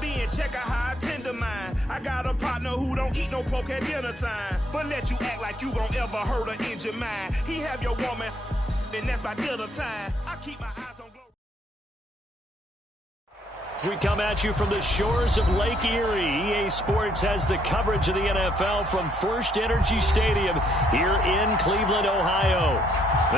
be in check of how I tend to mine. I got a partner who don't eat no pork at dinner time, but let you act like you gon' ever hurt or injure mine. He have your woman, and that's by dinner time. I keep my eyes on glory. We come at you from the shores of Lake Erie. EA Sports has the coverage of the NFL from First Energy Stadium here in Cleveland, Ohio.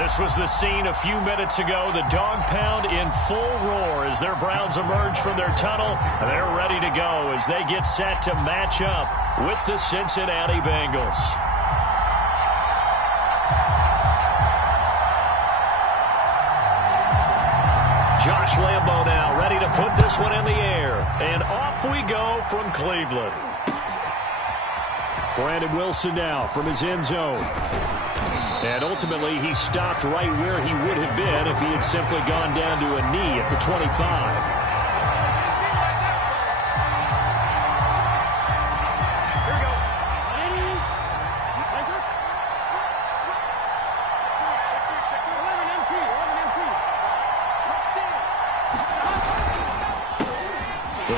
This was the scene a few minutes ago. The dog pound in full roar as their Browns emerge from their tunnel. They're ready to go as they get set to match up with the Cincinnati Bengals. Josh Lambo now ready to put this one in the air. And off we go from Cleveland. Brandon Wilson now from his end zone. And ultimately he stopped right where he would have been if he had simply gone down to a knee at the 25.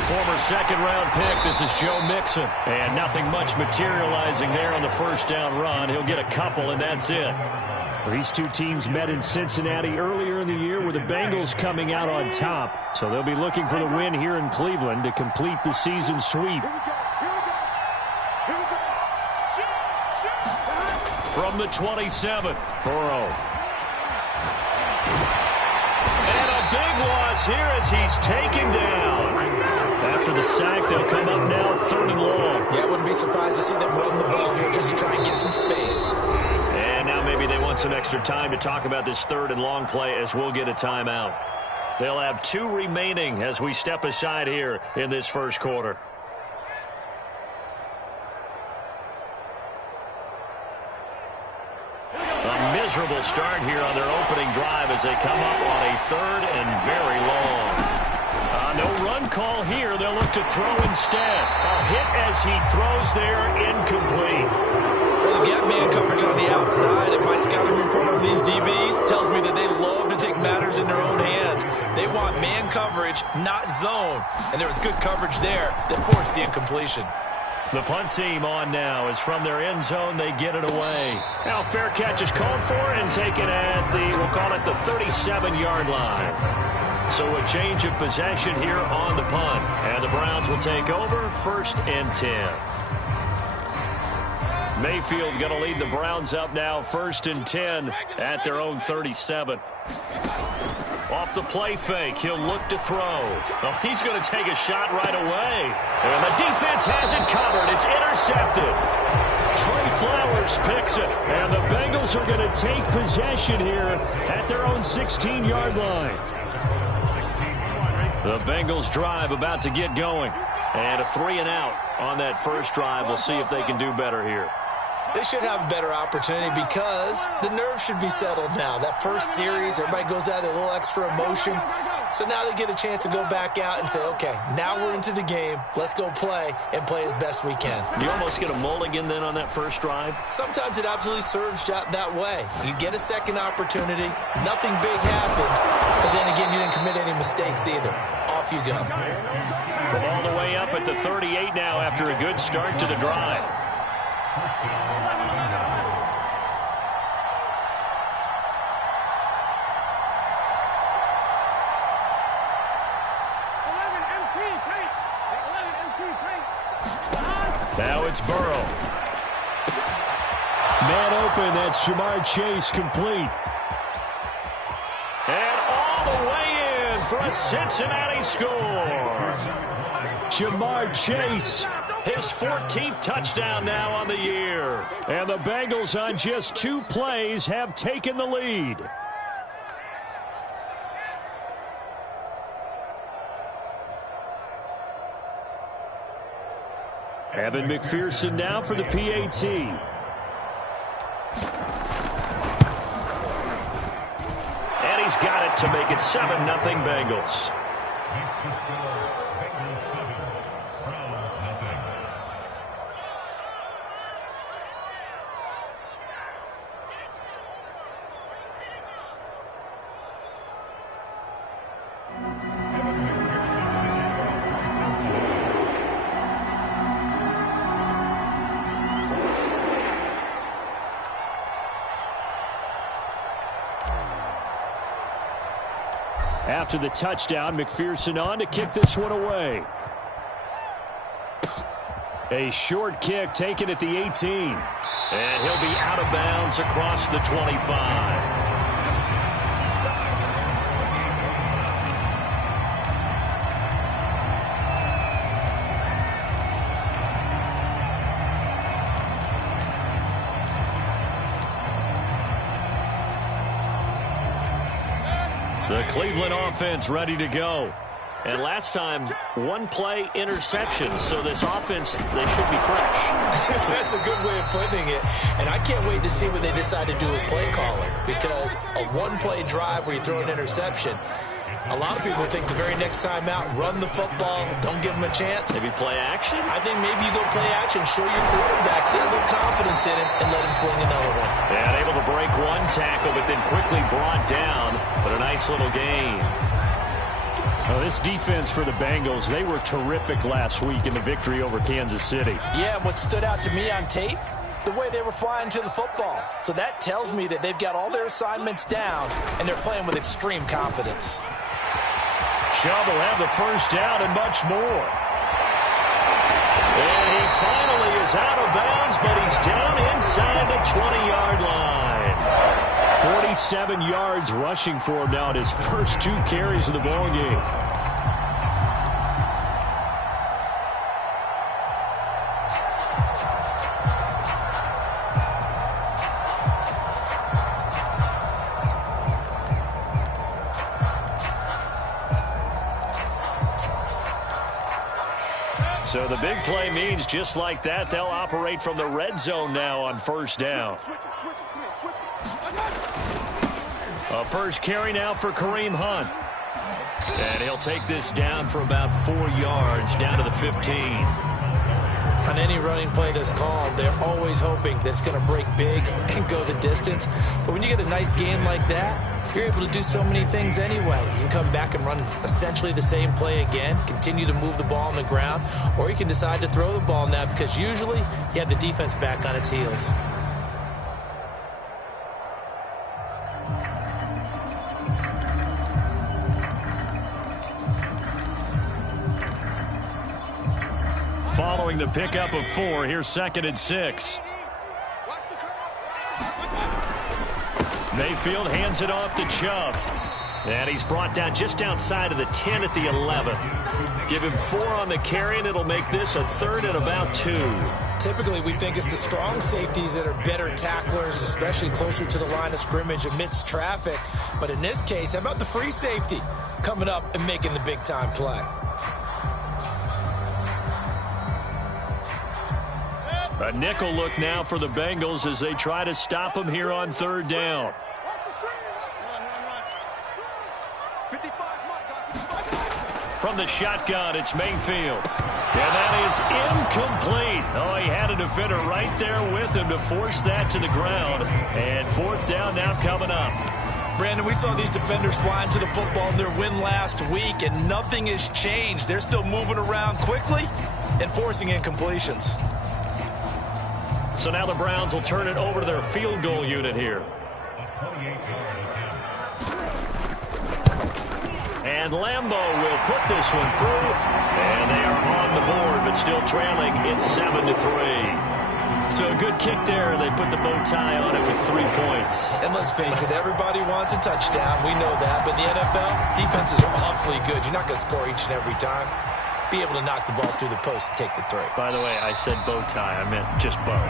Former second-round pick, this is Joe Mixon. And nothing much materializing there on the first down run. He'll get a couple, and that's it. These two teams met in Cincinnati earlier in the year with the Bengals coming out on top. So they'll be looking for the win here in Cleveland to complete the season sweep. From the 27, Burrow. And a big loss here as he's taken down. After the sack, they'll come up now 3rd and long. Yeah, I wouldn't be surprised to see them run the ball here just to try and get some space. And now maybe they want some extra time to talk about this 3rd and long play as we'll get a timeout. They'll have 2 remaining as we step aside here in this first quarter. A miserable start here on their opening drive as they come up on a 3rd and very long. No run call here. They'll look to throw instead. A hit as he throws there, incomplete. Well, they've got man coverage on the outside, and my scouting report on these DBs tells me that they love to take matters in their own hands. They want man coverage, not zone. And there was good coverage there that forced the incompletion. The punt team on now is from their end zone. They get it away. Now fair catch is called for and taken at the, we'll call it the 37-yard line. So a change of possession here on the punt. And the Browns will take over 1st and 10. Mayfield going to lead the Browns up now 1st and 10 at their own 37. Off the play fake, he'll look to throw. Oh, he's going to take a shot right away. And the defense has it covered. It's intercepted. Trey Flowers picks it. And the Bengals are going to take possession here at their own 16-yard line. The Bengals drive about to get going. And a 3-and-out on that first drive. We'll see if they can do better here. They should have a better opportunity because the nerves should be settled now. That first series, everybody goes out with a little extra emotion. So now they get a chance to go back out and say, okay, now we're into the game. Let's go play and play as best we can. You almost get a mulligan then on that first drive? Sometimes it absolutely serves that way. You get a second opportunity. Nothing big happened. But then again, you didn't commit any mistakes either. Off you go. From all the way up at the 38 now after a good start to the drive. Now it's Burrow. Man open, that's Jamar Chase complete. And all the way in for a Cincinnati score. Jamar Chase, his 14th touchdown now on the year. And the Bengals on just 2 plays have taken the lead. Evan McPherson now for the PAT. And he's got it to make it 7-0 Bengals. After the touchdown, McPherson on to kick this one away. A short kick taken at the 18. And he'll be out of bounds across the 25. The Cleveland offense ready to go. And last time, one play interception. So this offense, they should be fresh. That's a good way of putting it. And I can't wait to see what they decide to do with play calling. Because a one-play drive where you throw an interception, a lot of people think the very next time out, run the football, don't give them a chance. Maybe play action? I think maybe you go play action, show your quarterback, get a little confidence in him, and let him fling another one. And able to break one tackle, but then quickly brought down. But a nice little gain. Well, this defense for the Bengals, they were terrific last week in the victory over Kansas City. Yeah, what stood out to me on tape, the way they were flying to the football. So that tells me that they've got all their assignments down, and they're playing with extreme confidence. Chubb will have the first down and much more. And he finally is out of bounds, but he's down inside the 20-yard line. 47 yards rushing for him now at his first 2 carries of the ballgame. So the big play means just like that, they'll operate from the red zone now on first down. A first carry now for Kareem Hunt. And he'll take this down for about 4 yards, down to the 15. On any running play that's called, they're always hoping that it's going to break big and go the distance. But when you get a nice game like that, you're able to do so many things anyway. You can come back and run essentially the same play again, continue to move the ball on the ground, or you can decide to throw the ball now because usually you have the defense back on its heels. Following the pickup of 4, here's 2nd and 6. Mayfield hands it off to Chubb. And he's brought down just outside of the 10 at the 11. Give him 4 on the carry, and it'll make this a 3rd and about 2. Typically, we think it's the strong safeties that are better tacklers, especially closer to the line of scrimmage amidst traffic. But in this case, how about the free safety coming up and making the big-time play? A nickel look now for the Bengals as they try to stop him here on 3rd down. From the shotgun, it's Mayfield. And that is incomplete. Oh, he had a defender right there with him to force that to the ground. And 4th down now coming up. Brandon, we saw these defenders flying to the football in their win last week, and nothing has changed. They're still moving around quickly and forcing incompletions. So now the Browns will turn it over to their field goal unit here. And Lambeau will put this one through. And they are on the board, but still trailing. It's 7-3. So a good kick there. They put the bow tie on it with 3 points. And let's face it, everybody wants a touchdown. We know that. But in the NFL, defenses are awfully good. You're not going to score each and every time. Be able to knock the ball through the post and take the 3. By the way, I said bow tie. I meant just bow.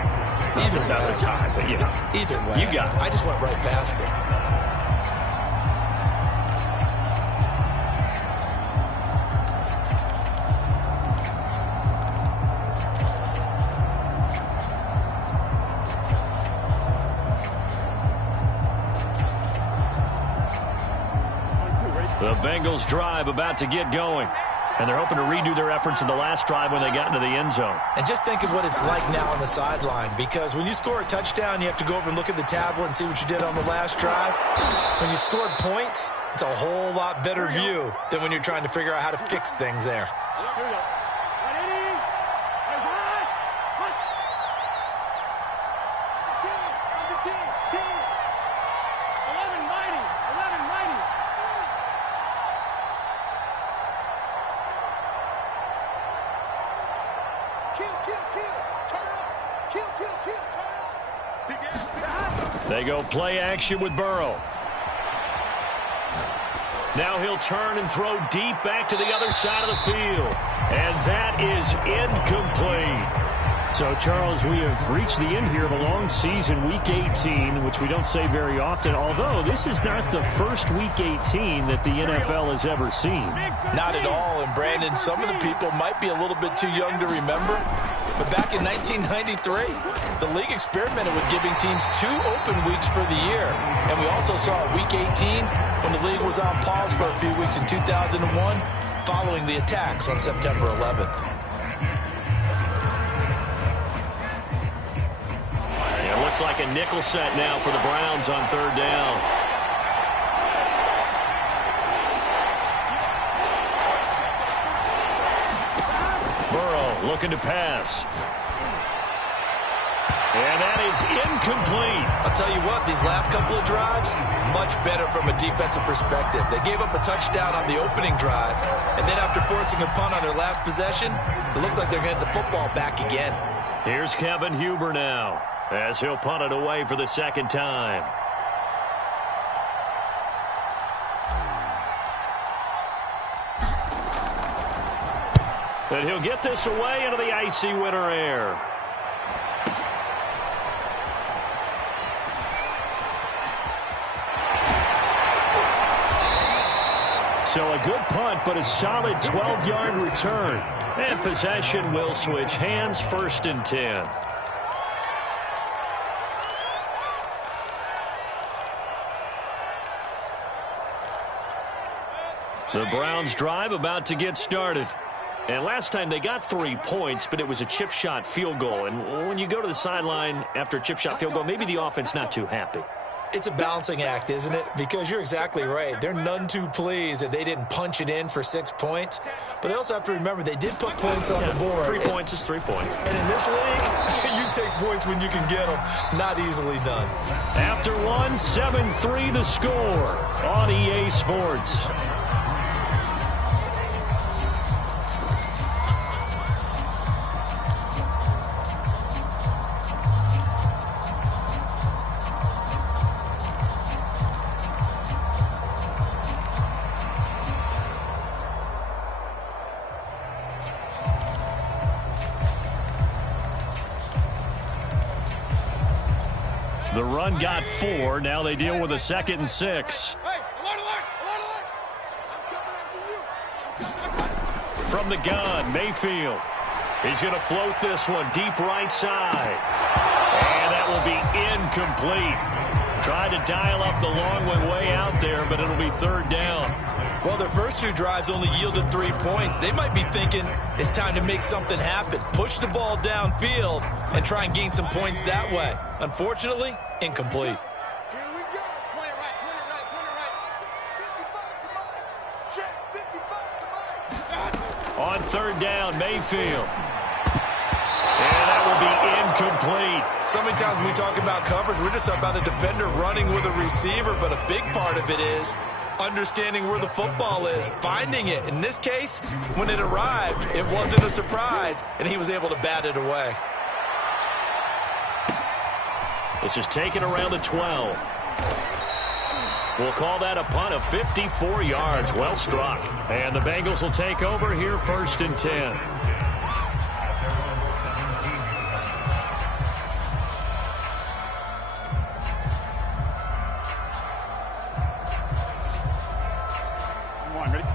Either not way. the tie, but yeah. Either way. You got it. I just went right past it. The Bengals drive about to get going. And they're hoping to redo their efforts in the last drive when they got into the end zone. And just think of what it's like now on the sideline, because when you score a touchdown, you have to go over and look at the tablet and see what you did on the last drive. When you scored points, it's a whole lot better view than when you're trying to figure out how to fix things there. They go play action with Burrow. Now he'll turn and throw deep back to the other side of the field. And that is incomplete. So, Charles, we have reached the end here of a long season, Week 18, which we don't say very often, although this is not the first Week 18 that the NFL has ever seen. Not at all, and Brandon, some of the people might be a little bit too young to remember, but back in 1993, the league experimented with giving teams 2 open weeks for the year, and we also saw Week 18 when the league was on pause for a few weeks in 2001 following the attacks on September 11th. Looks like a nickel set now for the Browns on 3rd down. Burrow looking to pass. And that is incomplete. I'll tell you what, these last couple of drives, much better from a defensive perspective. They gave up a touchdown on the opening drive, and then after forcing a punt on their last possession, it looks like they're going to get the football back again. Here's Kevin Huber now, as he'll punt it away for the 2nd time. And he'll get this away into the icy winter air. So a good punt, but a solid 12-yard return. And possession will switch hands, 1st and 10. The Browns drive about to get started. And last time they got 3 points, but it was a chip shot field goal. And when you go to the sideline after a chip shot field goal, maybe the offense not too happy. It's a balancing act, isn't it? Because you're exactly right. They're none too pleased that they didn't punch it in for 6 points. But they also have to remember they did put points on the board. 3 points is 3 points. And in this league, you take points when you can get them. Not easily done. After 1, 7-3 the score on EA Sports. The run got 4. Now they deal with a 2nd and 6. From the gun, Mayfield. He's going to float this one deep right side. And that will be incomplete. Tried to dial up the long way out there, but it'll be 3rd down. Well, their first 2 drives only yielded 3 points. They might be thinking it's time to make something happen. Push the ball downfield and try and gain some points that way. Unfortunately, incomplete. On 3rd down, Mayfield. And that will be incomplete. So many times when we talk about coverage, we're just about a defender running with a receiver, but a big part of it is understanding where the football is, finding it. In this case, when it arrived, it wasn't a surprise, and he was able to bat it away. This is taken around the 12. We'll call that a punt of 54 yards. Well struck. And the Bengals will take over here, 1st and 10.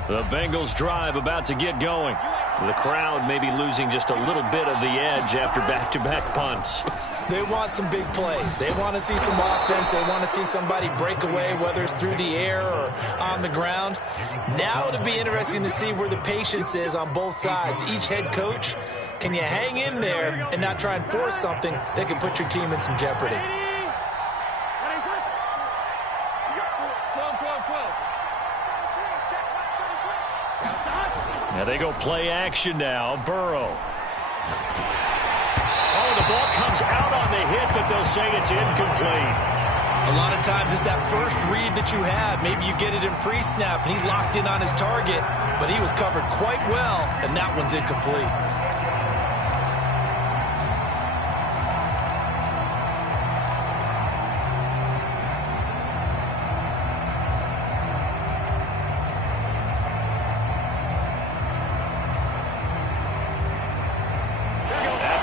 The Bengals drive about to get going. The crowd may be losing just a little bit of the edge after back-to-back punts. They want some big plays. They want to see some offense. They want to see somebody break away, whether it's through the air or on the ground. Now it'll be interesting to see where the patience is on both sides. Each head coach, can you hang in there and not try and force something that could put your team in some jeopardy? Now they go play action now. Burrow. Oh, the ball comes out on the hit, but they'll say it's incomplete. A lot of times it's that first read that you have. Maybe you get it in pre-snap, and he locked in on his target, but he was covered quite well, and that one's incomplete.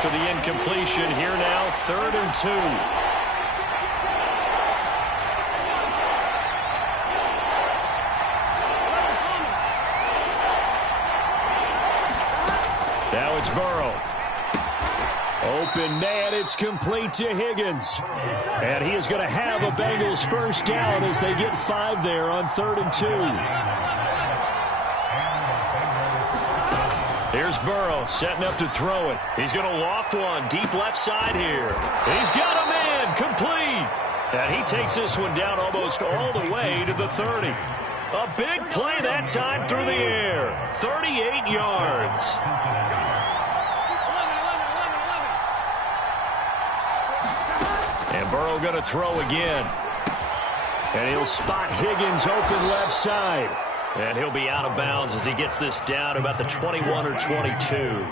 after the incompletion. Here now, 3rd and 2. Now it's Burrow. Open man, it's complete to Higgins. And he is going to have a Bengals first down as they get 5 there on 3rd and 2. Here's Burrow setting up to throw it. He's going to loft one deep left side here. He's got a man complete. And he takes this one down almost all the way to the 30. A big play that time through the air. 38 yards. And Burrow going to throw again. And he'll spot Higgins open left side. And he'll be out of bounds as he gets this down about the 21 or 22.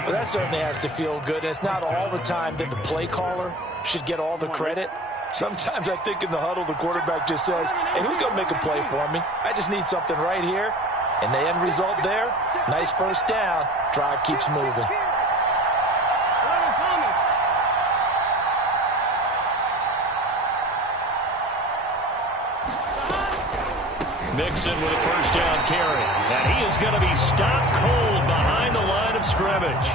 Well, that certainly has to feel good. It's not all the time that the play caller should get all the credit. Sometimes I think in the huddle, the quarterback just says, hey, who's going to make a play for me? I just need something right here. And the end result there, nice first down. Drive keeps moving. Mixon with a first down carry. And he is going to be stopped cold behind the line of scrimmage.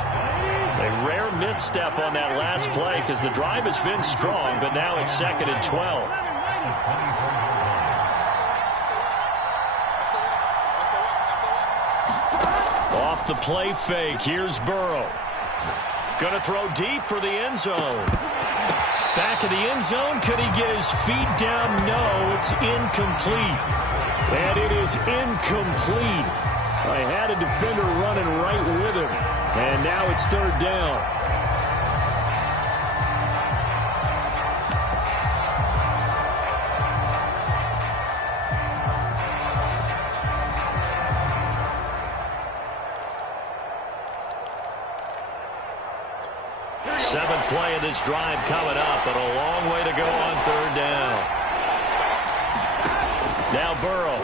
A rare misstep on that last play because the drive has been strong, but now it's 2nd and 12. Off the play fake, here's Burrow. Going to throw deep for the end zone. Back of the end zone, could he get his feet down? No, it's incomplete. And it is incomplete. I had a defender running right with him. And now it's 3rd down. Seventh play of this drive coming up, but a long way to go on 3rd down. Now Burrow.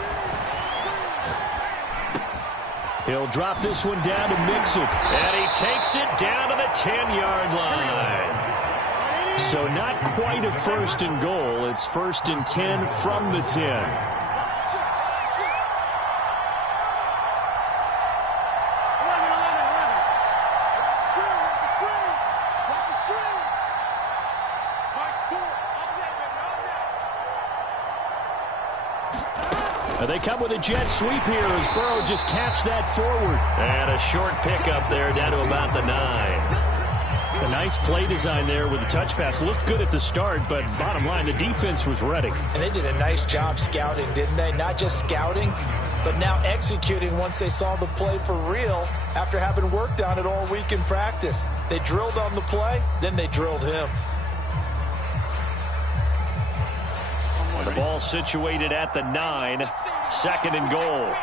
He'll drop this one down to Mixon. And he takes it down to the 10-yard line. So not quite a 1st and goal. It's 1st and 10 from the 10. They come with a jet sweep here as Burrow just taps that forward. And a short pickup there down to about the 9. A nice play design there with the touch pass. Looked good at the start, but bottom line, the defense was ready. And they did a nice job scouting, didn't they? Not just scouting, but now executing once they saw the play for real after having worked on it all week in practice. They drilled on the play, then they drilled him. The ball situated at the 9, 2nd and goal.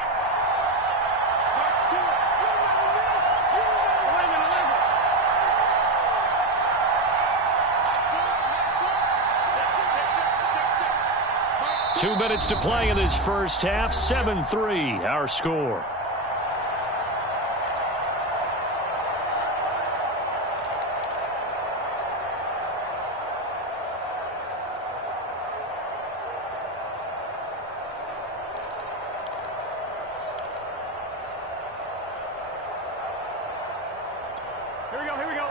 Two minutes to play in this first half. 7-3, our score. Here we go.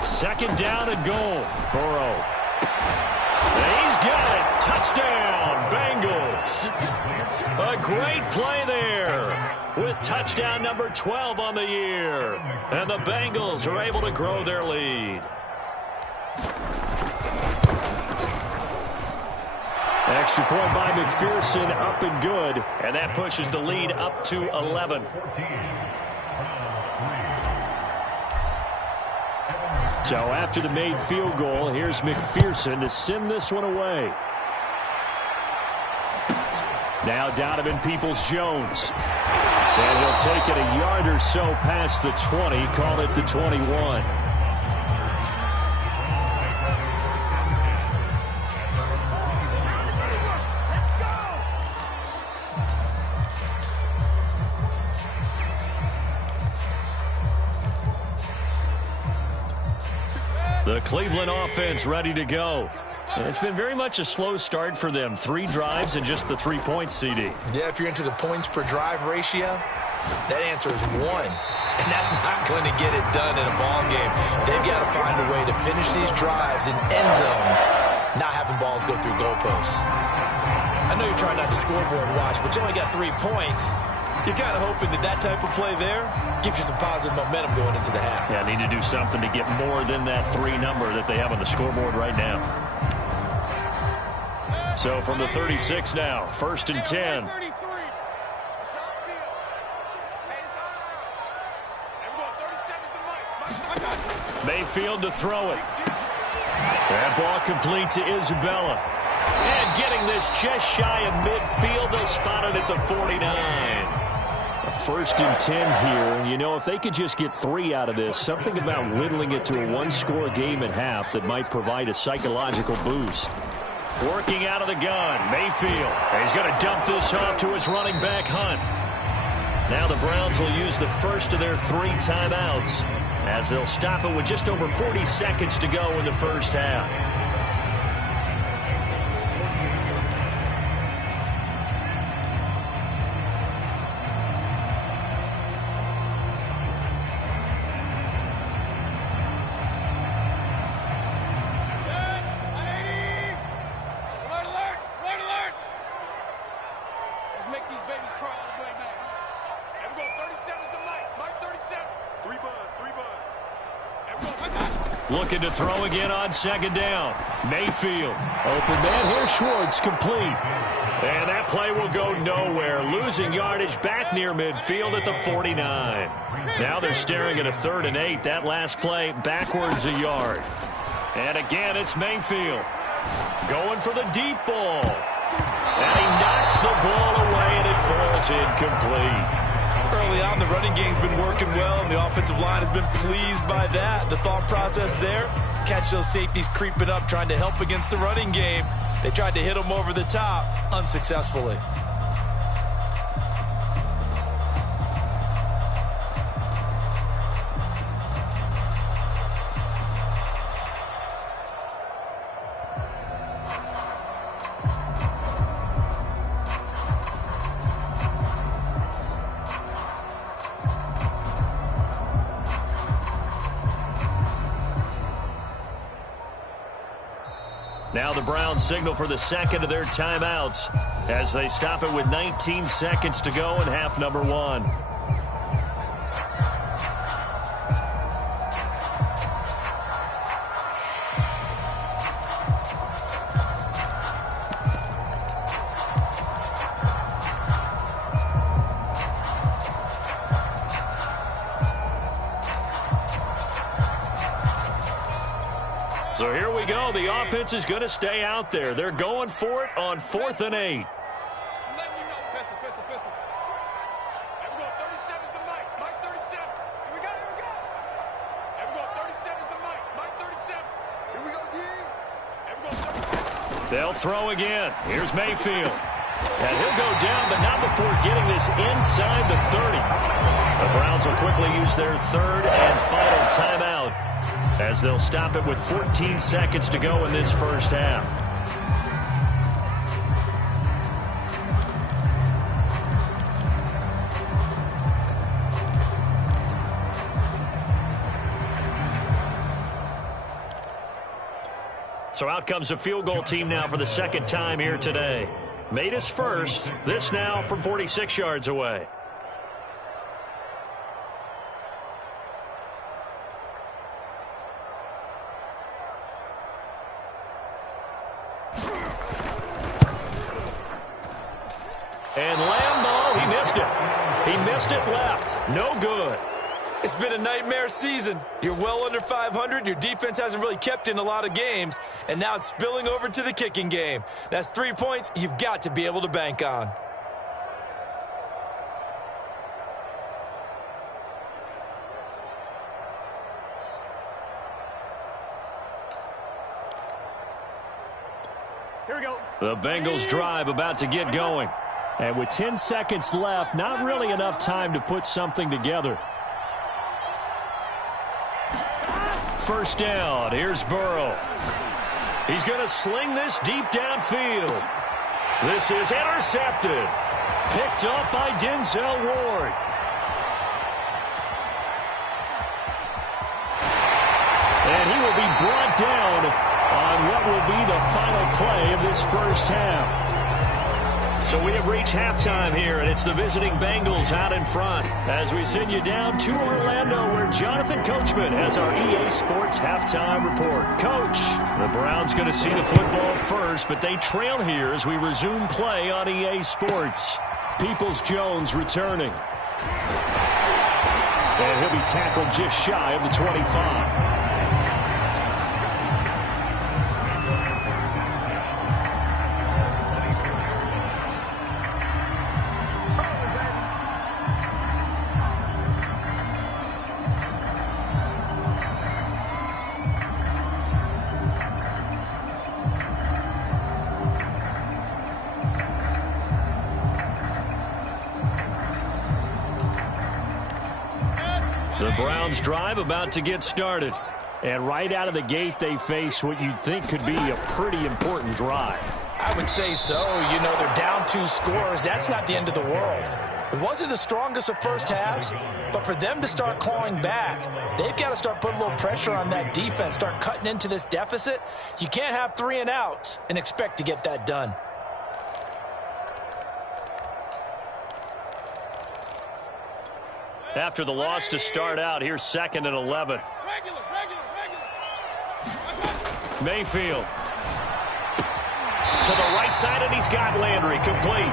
Second down and goal. Burrow. And he's got it. Touchdown, Bengals. A great play there with touchdown number 12 on the year. And the Bengals are able to grow their lead. Extra point by McPherson, up and good. And that pushes the lead up to 11. So after the made field goal, here's McPherson to send this one away. Now Donovan Peoples-Jones. And he'll take it a yard or so past the 20, call it the 21. The Cleveland offense ready to go. And it's been very much a slow start for them. 3 drives and just the 3 points, CD. Yeah, if you're into the points per drive ratio, that answer is 1. And that's not going to get it done in a ball game. They've got to find a way to finish these drives in end zones, not having balls go through goalposts. I know you're trying not to scoreboard watch, but you only got 3 points. You're kind of hoping that type of play there gives you some positive momentum going into the half. Yeah, need to do something to get more than that 3 number that they have on the scoreboard right now. So from the 36 now, 1st and 10. Mayfield to throw it. That ball complete to Isabella. And getting this just shy of midfield, they'll spot it at the 49. 1st and 10 here, and you know, if they could just get 3 out of this, something about whittling it to a 1-score game at half that might provide a psychological boost. Working out of the gun, Mayfield. He's going to dump this off to his running back, Hunt. Now the Browns will use the first of their 3 timeouts as they'll stop it with just over 40 seconds to go in the first half. Looking to throw again on 2nd down. Mayfield. Open man here. Schwartz complete. And that play will go nowhere. Losing yardage back near midfield at the 49. Now they're staring at a 3rd and 8. That last play backwards a yard. And again, it's Mayfield. Going for the deep ball. And he knocks the ball away, and it falls incomplete. Early on, the running game's been working well, and the offensive line has been pleased by that. The thought process there, catch those safeties creeping up, trying to help against the running game. They tried to hit them over the top, unsuccessfully. Now the Browns signal for the 2nd of their timeouts as they stop it with 19 seconds to go in half number 1. So here we go. The offense is going to stay out there. They're going for it on 4th and 8. They'll throw again. Here's Mayfield. And he'll go down, but not before getting this inside the 30. The Browns will quickly use their 3rd and final timeout as they'll stop it with 14 seconds to go in this first half. So out comes a field goal team now for the 2nd time here today. Made his first. This now from 46 yards away. And Lambeau, he missed it. He missed it left. No good. It's been a nightmare season. You're well under 500. Your defense hasn't really kept in a lot of games. And now it's spilling over to the kicking game. That's 3 points you've got to be able to bank on. Here we go. The Bengals drive about to get going. And with 10 seconds left, not really enough time to put something together. First down. Here's Burrow. He's going to sling this deep downfield. This is intercepted. Picked up by Denzel Ward. And he will be brought down on what will be the final play of this first half. So we have reached halftime here, and it's the visiting Bengals out in front as we send you down to Orlando, where Jonathan Coachman has our EA Sports halftime report. Coach, the Browns going to see the football first, but they trail here as we resume play on EA Sports. Peoples-Jones returning. And he'll be tackled just shy of the 25. The Browns drive about to get started. And right out of the gate, they face what you'd think could be a pretty important drive. I would say so. You know, they're down 2 scores. That's not the end of the world. It wasn't the strongest of first halves, but for them to start clawing back, they've got to start putting a little pressure on that defense, start cutting into this deficit. You can't have 3 and outs and expect to get that done. After the loss to start out, here's 2nd and 11. Mayfield. To the right side, and he's got Landry complete.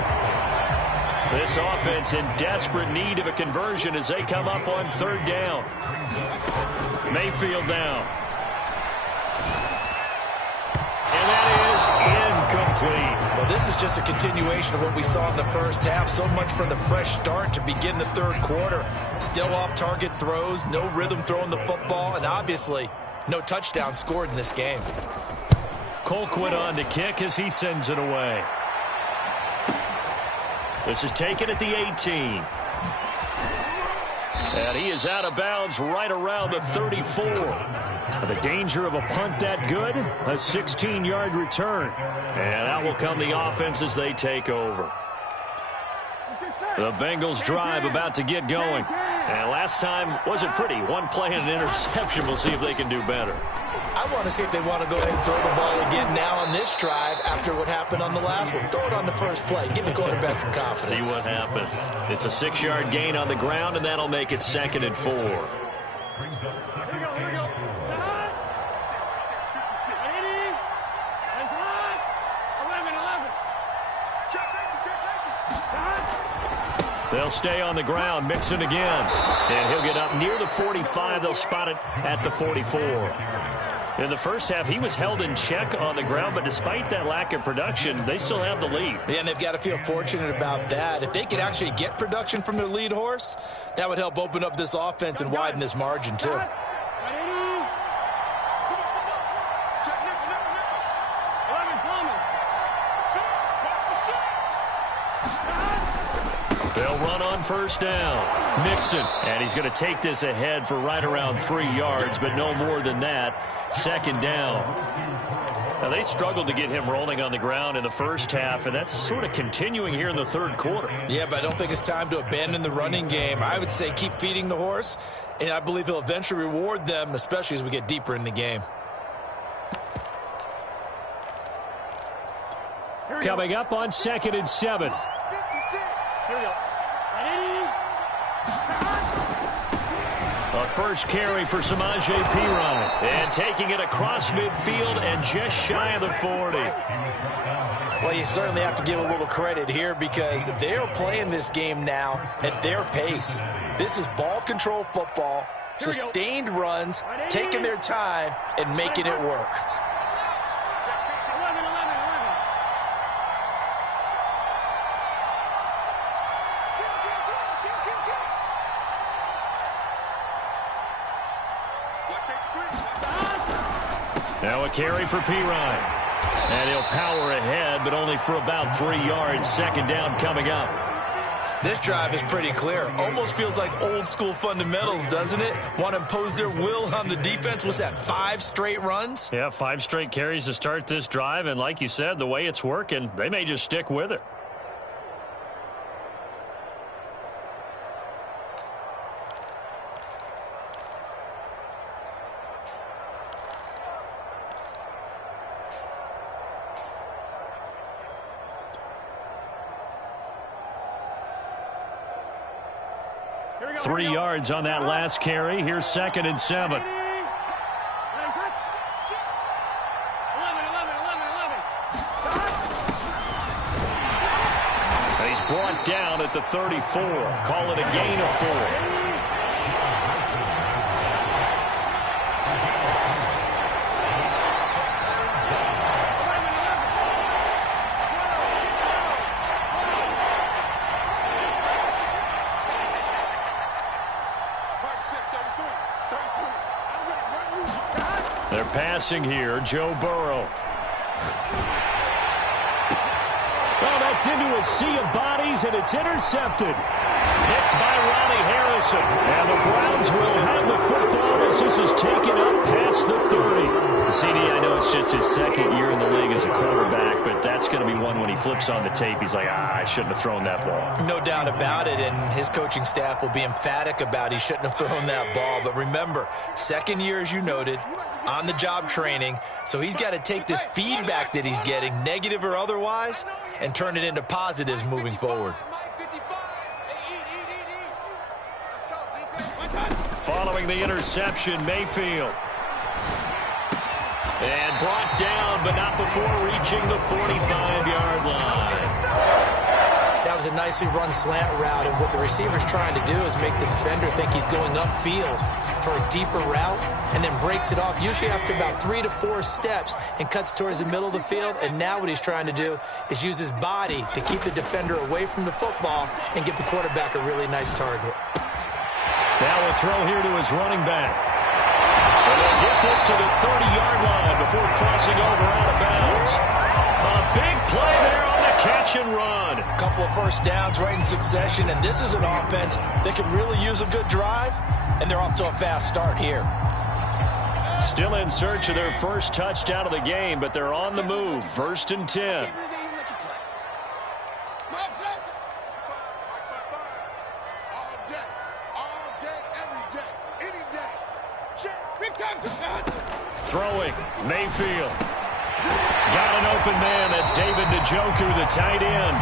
This offense in desperate need of a conversion as they come up on 3rd down. Mayfield now. And that is incomplete. Well, this is just a continuation of what we saw in the first half. So much for the fresh start to begin the 3rd quarter. Still off-target throws, no rhythm throwing the football, and obviously no touchdown scored in this game. Colquitt on to kick as he sends it away. This is taken at the 18. And he is out of bounds right around the 34. The danger of a punt that good, a 16-yard return. And out will come the offense as they take over. The Bengals drive about to get going. And last time wasn't pretty. 1 play and an interception. We'll see if they can do better. I want to see if they want to go ahead and throw the ball again now on this drive after what happened on the last one. Throw it on the first play. Give the quarterback some confidence. See what happens. It's a 6-yard gain on the ground, and that'll make it 2nd and 4. Here we go, here we go. They'll stay on the ground, Mixon again. And he'll get up near the 45. They'll spot it at the 44. In the first half, he was held in check on the ground, but despite that lack of production, they still have the lead. Yeah, and they've got to feel fortunate about that. If they could actually get production from their lead horse, that would help open up this offense and widen this margin, too. They'll run on first down. Mixon, and he's going to take this ahead for right around 3 yards, but no more than that. 2nd down. Now, they struggled to get him rolling on the ground in the first half, and that's sort of continuing here in the 3rd quarter. Yeah, but I don't think it's time to abandon the running game. I would say keep feeding the horse, and I believe he'll eventually reward them, especially as we get deeper in the game. Coming up on 2nd and 7. Here we go. A first carry for Samaje Perine. And taking it across midfield and just shy of the 40. Well, you certainly have to give a little credit here because they're playing this game now at their pace. This is ball control football, sustained runs, taking their time, and making it work. Now a carry for Perine. And he'll power ahead, but only for about 3 yards. Second down coming up. This drive is pretty clear. Almost feels like old school fundamentals, doesn't it? Want to impose their will on the defense. Was that 5 straight runs? Yeah, 5 straight carries to start this drive. And like you said, the way it's working, they may just stick with it. Here we go. 3 yards on that last carry. Here's 2nd and 7. 11. He's brought down at the 34. Call it a gain of 4. They're passing here. Joe Burrow. Well, that's into a sea of bodies, and it's intercepted. Picked by Ronnie Harrison. And the Browns will have the football as this is taken up past the 30. CD, I know it's just his 2nd year in the league as a quarterback, but that's going to be one when he flips on the tape. He's like, I shouldn't have thrown that ball. No doubt about it, and his coaching staff will be emphatic about he shouldn't have thrown that ball. But remember, 2nd year, as you noted, on-the-job training, so he's got to take this feedback that he's getting, negative or otherwise, and turn it into positives moving forward. Following the interception, Mayfield. And brought down, but not before reaching the 45-yard line. That was a nicely run slant route, and what the receiver's trying to do is make the defender think he's going upfield for a deeper route, and then breaks it off, usually after about 3 to 4 steps, and cuts towards the middle of the field. And now what he's trying to do is use his body to keep the defender away from the football and give the quarterback a really nice target. Now a throw here to his running back. And they'll get this to the 30-yard line before crossing over out of bounds. A big play there on the catch and run. A couple of first downs right in succession, and this is an offense that can really use a good drive, and they're off to a fast start here. Still in search of their first touchdown of the game, but they're on the move. 1st and 10. Throwing, Mayfield. Got an open man. That's David Njoku, the tight end.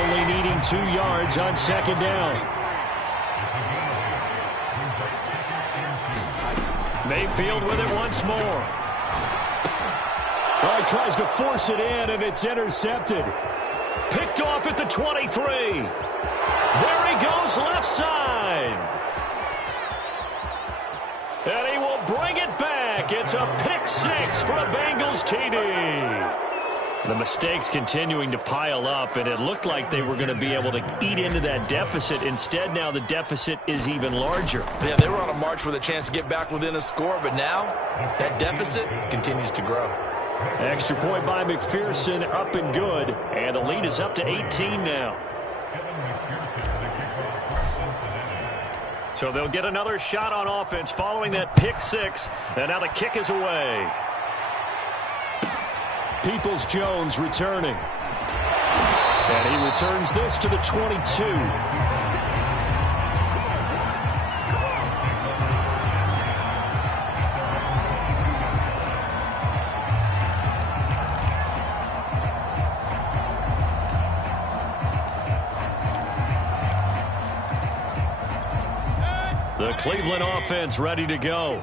Only needing 2 yards on 2nd down. Mayfield with it once more. Well, he tries to force it in, and it's intercepted. Picked off at the 23. There he goes, left side. And he will bring it back. It's a pick 6 for a Bengals TD. The mistakes continuing to pile up, and it looked like they were going to be able to eat into that deficit. Instead, now the deficit is even larger. Yeah, they were on a march with a chance to get back within a score, but now that deficit continues to grow. Extra point by McPherson, up and good. And the lead is up to 18 now. So they'll get another shot on offense following that pick 6. And now the kick is away. Peoples-Jones returning. And he returns this to the 22. The Cleveland offense ready to go.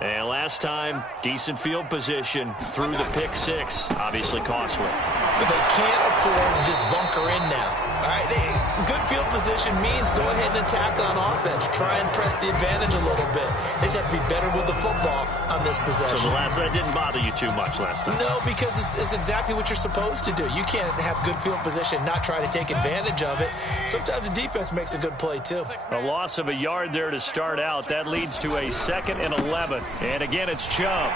And last time, decent field position through the pick 6. Obviously costly. But they can't afford to just bunker in now. All right, good field position means go ahead and attack on offense. Try and press the advantage a little bit. They just have to be better with the football on this possession. So that didn't bother you too much last time? No, because it's exactly what you're supposed to do. You can't have good field position, not try to take advantage of it. Sometimes the defense makes a good play, too. A loss of a yard there to start out. That leads to a 2nd and 11. And again, it's Chubb.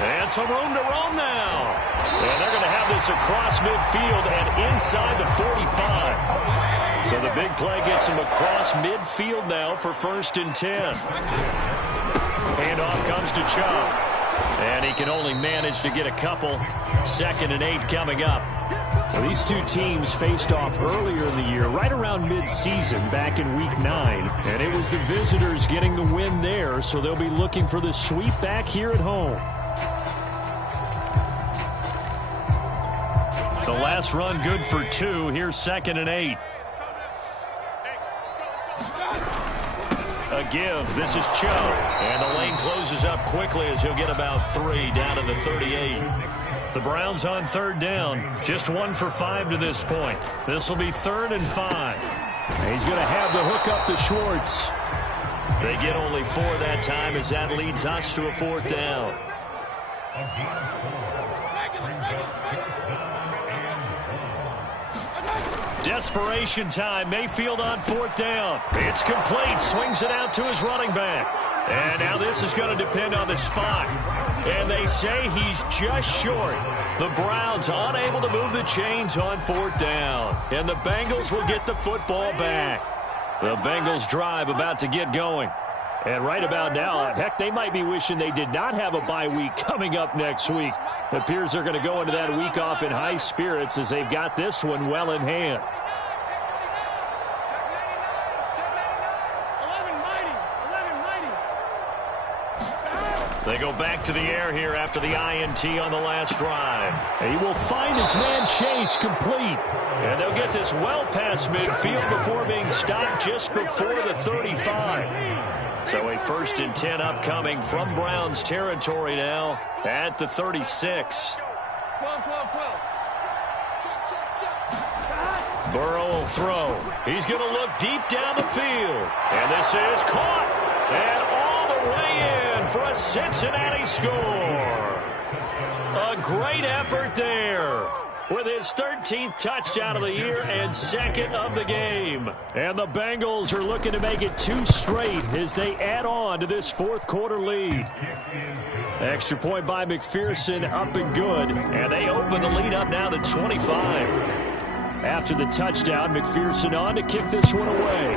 And some room to roam now. And they're going to have this across midfield and inside the 45. So the big play gets him across midfield now for 1st and 10. Handoff comes to Chubb. And he can only manage to get a couple. 2nd and 8 coming up. Well, these two teams faced off earlier in the year, right around mid-season, back in Week 9. And it was the visitors getting the win there, so they'll be looking for the sweep back here at home. The last run good for 2. Here's 2nd and 8. A give. This is Chubb. And the lane closes up quickly as he'll get about 3 down to the 38. The Browns on 3rd down. Just 1 for 5 to this point. This will be 3rd and 5. He's going to have the hook up to Schwartz. They get only 4 that time as that leads us to a 4th down. Desperation time. Mayfield on 4th down. It's complete. Swings it out to his running back. And now this is going to depend on the spot. And they say he's just short. The Browns unable to move the chains on 4th down. And the Bengals will get the football back. The Bengals drive about to get going. And right about now, heck, they might be wishing they did not have a bye week coming up next week. It appears they're going to go into that week off in high spirits as they've got this one well in hand. They go back to the air here after the INT on the last drive. He will find his man Chase complete. And they'll get this well past midfield before being stopped just before the 35. So a 1st and 10 upcoming from Browns territory now at the 36. Burrow will throw. He's going to look deep down the field. And this is caught. And all the way in for a Cincinnati score. A great effort there with his 13th touchdown of the year and 2nd of the game. And the Bengals are looking to make it 2 straight as they add on to this 4th quarter lead. Extra point by McPherson, up and good. And they open the lead up now to 25. After the touchdown, McPherson on to kick this one away.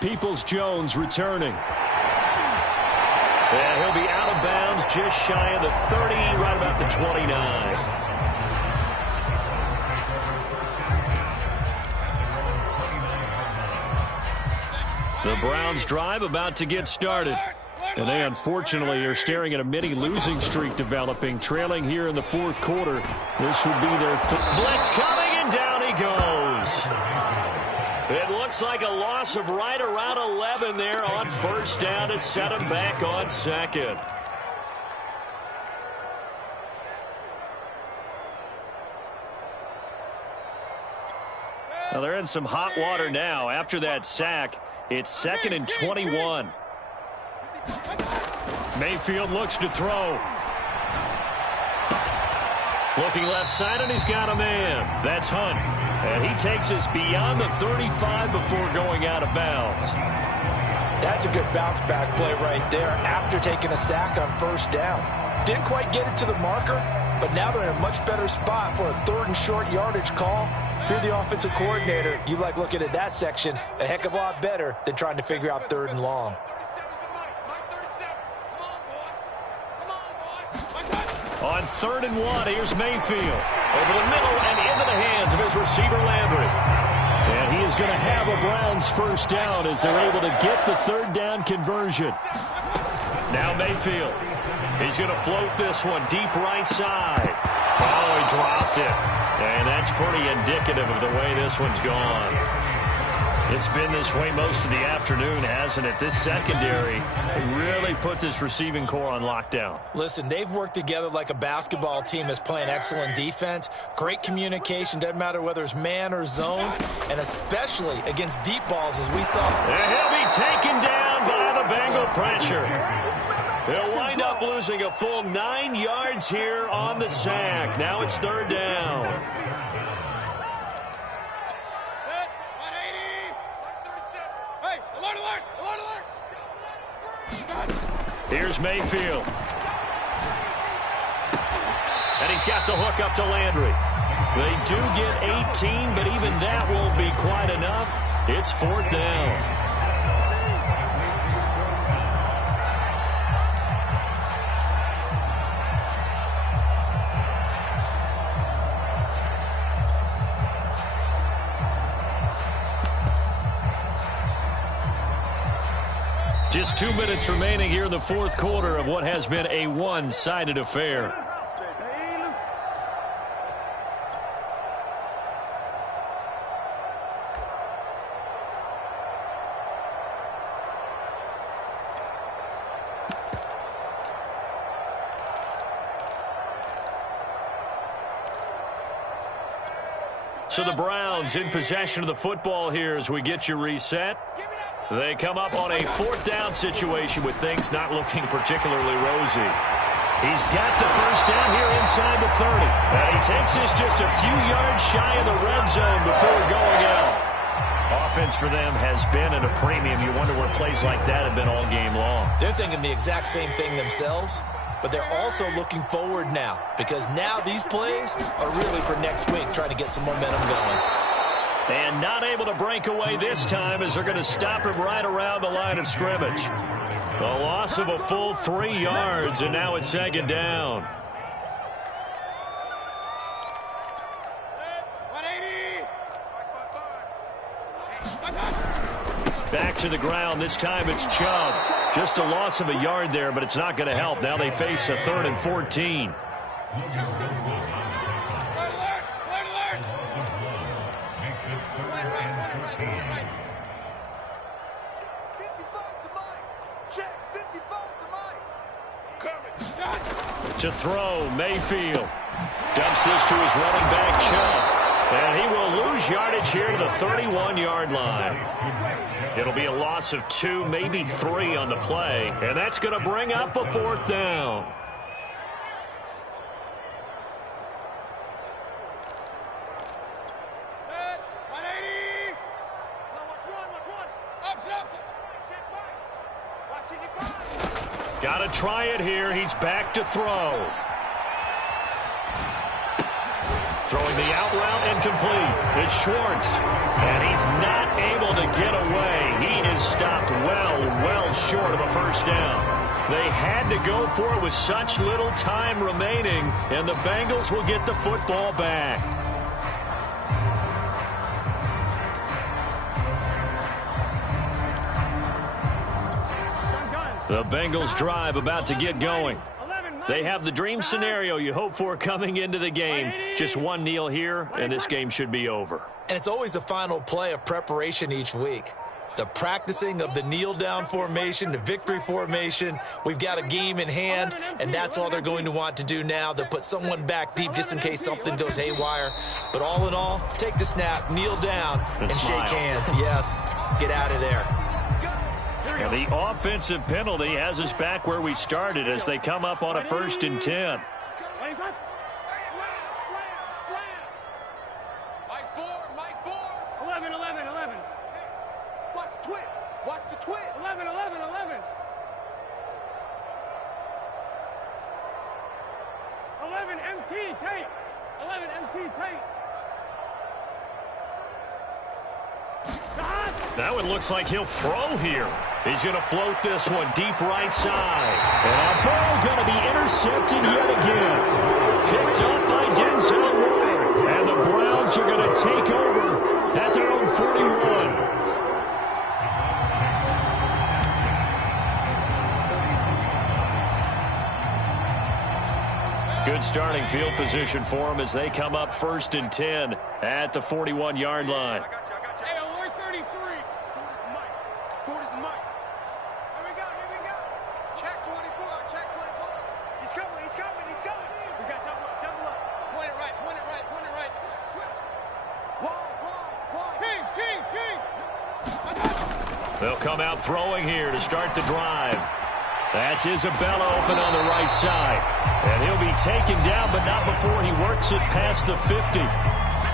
Peoples-Jones returning. And he'll be out of bounds just shy of the 30, right about the 29. The Browns drive about to get started. And they unfortunately are staring at a mini losing streak developing, trailing here in the 4th quarter. This would be their blitz coming, and down he goes. It looks like a loss of right around 11 there on 1st down to set him back on 2nd. Well, they're in some hot water now. After that sack, it's 2nd and 21. Mayfield looks to throw. Looking left side, and he's got a man. That's Hunt. And he takes us beyond the 35 before going out of bounds. That's a good bounce-back play right there after taking a sack on 1st down. Didn't quite get it to the marker, but now they're in a much better spot for a 3rd and short yardage call. If you're the offensive coordinator, you like looking at that section a heck of a lot better than trying to figure out 3rd and long. On 3rd and 1, here's Mayfield. Over the middle and into the hands of his receiver, Landry. And he is going to have a Browns 1st down as they're able to get the 3rd down conversion. Now Mayfield. He's going to float this one deep right side. Oh, he dropped it. And that's pretty indicative of the way this one's gone. It's been this way most of the afternoon, hasn't it? This secondary really put this receiving core on lockdown. Listen, they've worked together like a basketball team that's playing excellent defense. Great communication, doesn't matter whether it's man or zone, and especially against deep balls as we saw. And he'll be taken down by the Bengal pressure. They'll wind up losing a full 9 yards here on the sack. Now it's 3rd down. Here's Mayfield. And he's got the hook up to Landry. They do get 18, but even that won't be quite enough. It's 4th down. Just 2 minutes remaining here in the 4th quarter of what has been a one-sided affair. So the Browns in possession of the football here as we get you reset. They come up on a 4th down situation with things not looking particularly rosy. He's got the first down here inside the 30. And he takes this just a few yards shy of the red zone before going out. Offense for them has been at a premium. You wonder where plays like that have been all game long. They're thinking the exact same thing themselves, but they're also looking forward now because now these plays are really for next week, trying to get some momentum going. And not able to break away this time as they're going to stop him right around the line of scrimmage. A loss of a full 3 yards, and now it's 2nd down. Back to the ground. This time it's Chubb. Just a loss of a yard there, but it's not going to help. Now they face a 3rd and 14. To throw, Mayfield. Dumps this to his running back, Chubb. And he will lose yardage here to the 31-yard line. It'll be a loss of 2, maybe 3 on the play. And that's going to bring up a 4th down. Got to try it here. He's back to throw. Throwing the out route and complete. It's Schwartz. And he's not able to get away. He is stopped well short of a first down. They had to go for it with such little time remaining, and the Bengals will get the football back. The Bengals drive about to get going. They have the dream scenario you hope for coming into the game. Just one kneel here, and this game should be over. And it's always the final play of preparation each week. The practicing of the kneel-down formation, the victory formation. We've got a game in hand, and that's all they're going to want to do now. They'll put someone back deep just in case something goes haywire. But all in all, take the snap, kneel down, and shake hands. Yes, get out of there. And the offensive penalty has us back where we started as they come up on a 1st and 10. Watch the twist. 11. 11 MT tape. 11 MT tape. That one looks like he'll throw here. He's going to float this one deep right side. And a ball going to be intercepted yet again. Picked up by Denzel Ward. And the Browns are going to take over at their own 41. Good starting field position for them as they come up 1st and 10 at the 41-yard line. They'll come out throwing here to start the drive. That's Isabella open on the right side. And he'll be taken down, but not before he works it past the 50.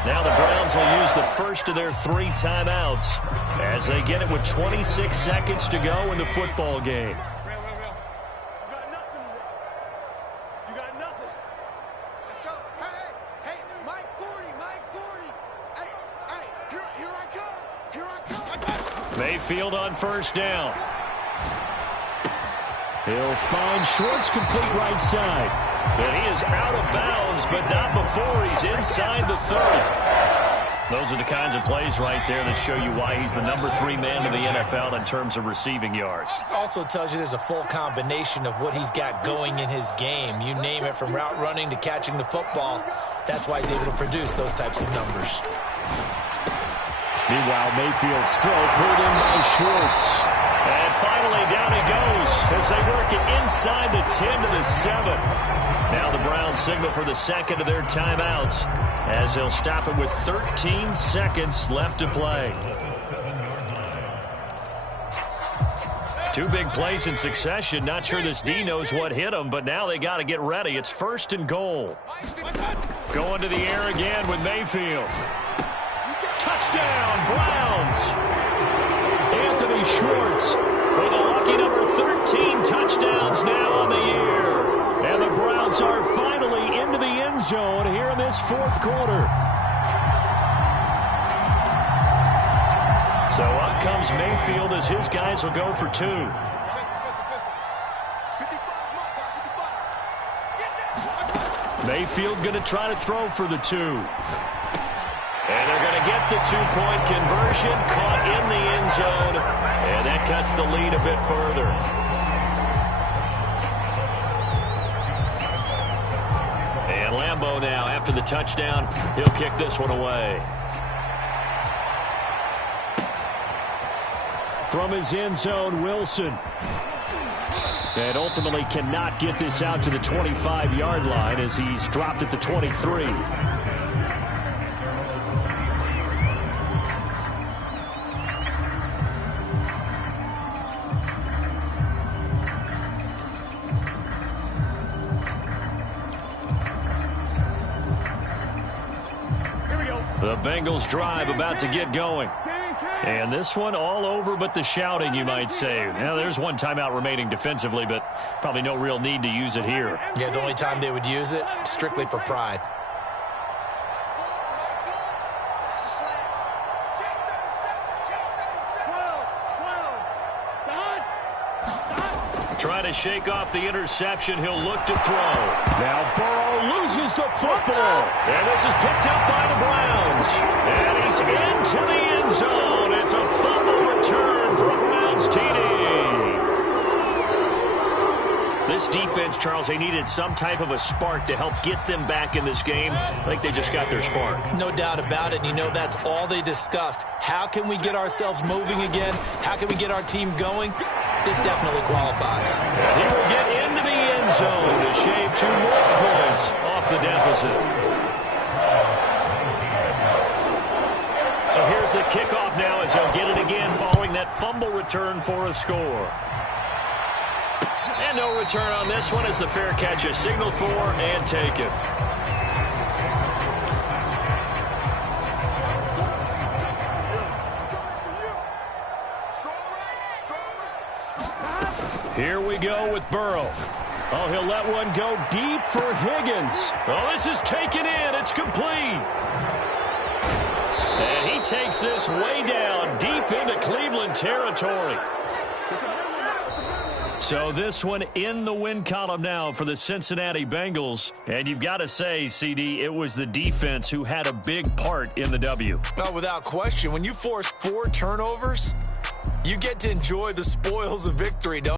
Now the Browns will use the first of their 3 timeouts as they get it with 26 seconds to go in the football game. Mayfield on first down. He'll find Schwartz, complete right side. And he is out of bounds, but not before he's inside the 30. Those are the kinds of plays right there that show you why he's the number 3 man in the NFL in terms of receiving yards. Also tells you there's a full combination of what he's got going in his game. You name it, from route running to catching the football. That's why he's able to produce those types of numbers. Meanwhile, Mayfield's throw pulled in by Schwartz. And finally, down he goes as they work it inside the 10 to the 7. Now the Browns signal for the second of their timeouts as they'll stop it with 13 seconds left to play. 2 big plays in succession. Not sure this D knows what hit him, but now they got to get ready. It's 1st and goal. Going to the air again with Mayfield. Touchdown, Browns! Anthony Schwartz with a lucky number 13 touchdowns now on the year. And the Browns are finally into the end zone here in this 4th quarter. So up comes Mayfield as his guys will go for 2. Mayfield going to try to throw for the 2. And they're going to get the 2-point conversion, caught in the end zone, and that cuts the lead a bit further. And Lambeau now, after the touchdown, he'll kick this one away. From his end zone, Wilson. And ultimately cannot get this out to the 25-yard line as he's dropped at the 23. The Bengals drive about to get going. And this one all over but the shouting, you might say. Now, there's one timeout remaining defensively, but probably no real need to use it here. Yeah, the only time they would use it, strictly for pride. Trying to shake off the interception. He'll look to throw. Now Burrow loses the football. And this is picked up by the Browns. And he's into the end zone. It's a fumble return for a Browns TD. This defense, Charles, they needed some type of a spark to help get them back in this game. I think they just got their spark. No doubt about it. You know, that's all they discussed. How can we get ourselves moving again? How can we get our team going? This definitely qualifies. And he will get into the end zone to shave 2 more points off the deficit. So here's the kickoff now as they'll get it again following that fumble return for a score. And no return on this one as the fair catch is signaled for and taken. Here we go with Burrow. Oh, he'll let one go deep for Higgins. Oh, this is taken in. It's complete. And he takes this way down deep into Cleveland territory. So this one in the win column now for the Cincinnati Bengals. And you've got to say, CD, it was the defense who had a big part in the W. No, without question. When you force 4 turnovers, you get to enjoy the spoils of victory, don't you?